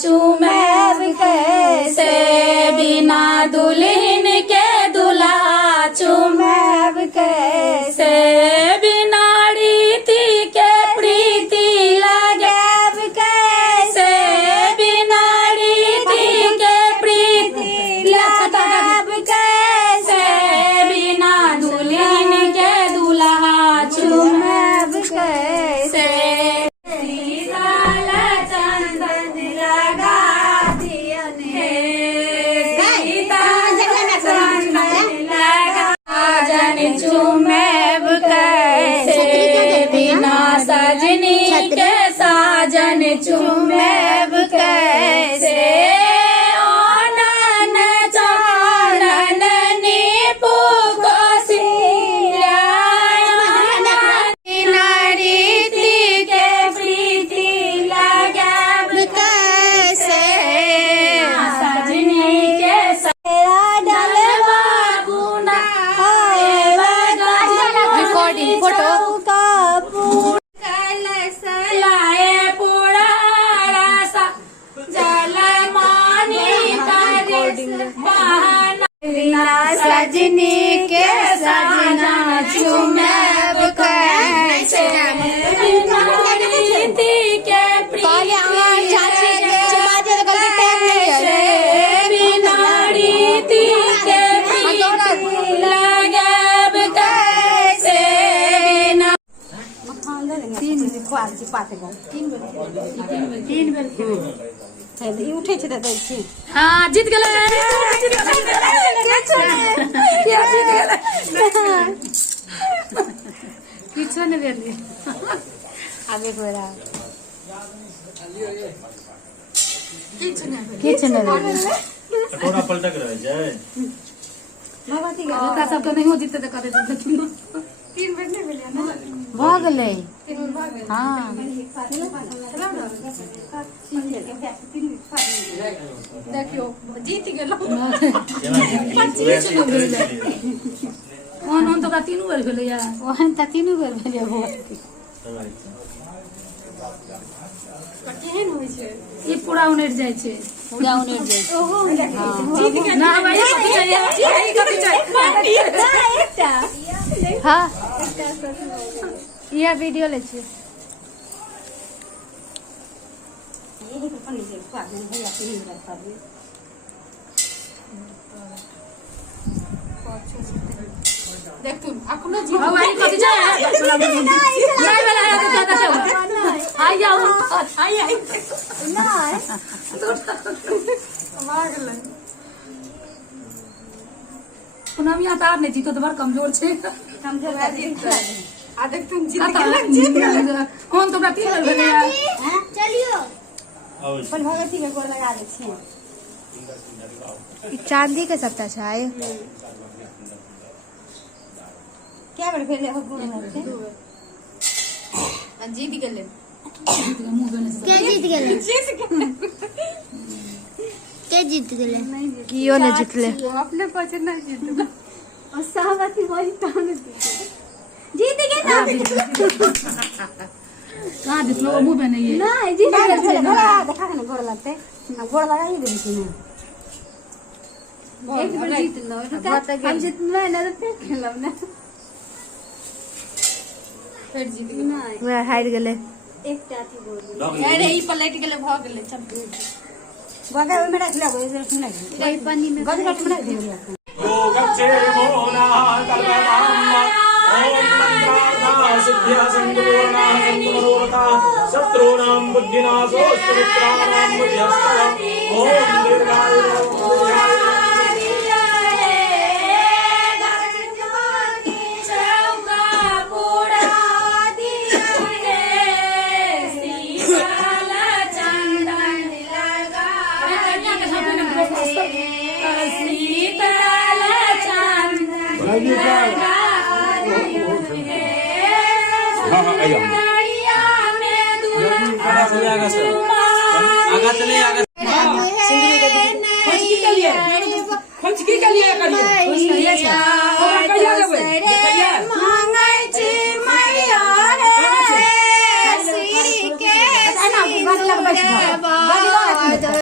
चुमेब कैसे, बिना दुल्हन के दुल्हा चुमेब कैसे, बिना रीति के प्रीति लगेब कैसे, बिना रीति के प्रीति लगेब कैसे, बिना दुल्हन के दुल्हा चुमेब कैसे। चुमेब कैसे, बिना सजनी के साजन चुमेब कैसे, आनन चानन नीपु कोसिया, बिना रीति के प्रीति लगेब कैसे, सजनी के फोटो लाए पूरा रसा जल मानी बिना सजनी के सजना चुमेब कैसे, बिना रीति के बिना रीति के लगेब कैसे, तीन बेर उठे छै दै छी। हाँ जीत गेलै, किछो नहि भेलै। आब एक बेर किछु नहि भेलै, थोड़ा पलटक रहे छै ओकरा सब तो नहीं जीतते तऽ करे तीन बेर नहीं भेलै ना, भऽ गेलै। हाँ देखियो जीत गेलौ, ओहन तो का तीनू बेर भेलै, ओहन तऽ तीनू बेर भेलै। केहन होइ छै ई, पूरा उनट जाइ छै, पूरा उनट जाइ छै। जीत गेल ना भाई, कथि चाहिए एकटा। हाँ यह वीडियो ले छी। देख तुम अखनो जी भाई कथि चाहिए, नहीं वाला है तो ज्यादा चाहिए। आई जाओ आई आई नहीं भागले पुनमिया तार नहीं जीतो तो बड़ कमजोर छे, कमजोर आ देख तुम जीत गेल कोन तो तीन बेर भेलै। हां चलियो अपन भगवती के गोर लगा दै छी। ई चांदी के सट्टा छै, क्या बेर भेलै हो गुण होते जीत गेलै। के जीत गेलै, के जीत गेलै, कियो नहि जीतले, अपने पाछे नहीं जीतले। और सहमति वही टान जीत गए ना, कहां जितलो मुंह में नहीं है, नहीं जीत गए छै ना। देखा के गोर लगते ना, गोर लगा ही दे छी ना, एक बार जीत लो हम जितले ना तो फिर खेलब ना, फिर जीत गए ना वह हार गेले। एकटा थी बोल अरे ई पलट गेले भ गेले चल गगा ओय में रख ले, ओय में सुन ले ई पानी में गजरा में रख दे। योगक्षे मोना तलवाम ओम मंत्रादा सिद्ध्या संपूर्णा संतमनोरथा शत्रूणां बुद्धिनाशोऽस्तु मित्राणां बुद्ध्यस्तः ओम दीर्घायु आगा चले आगा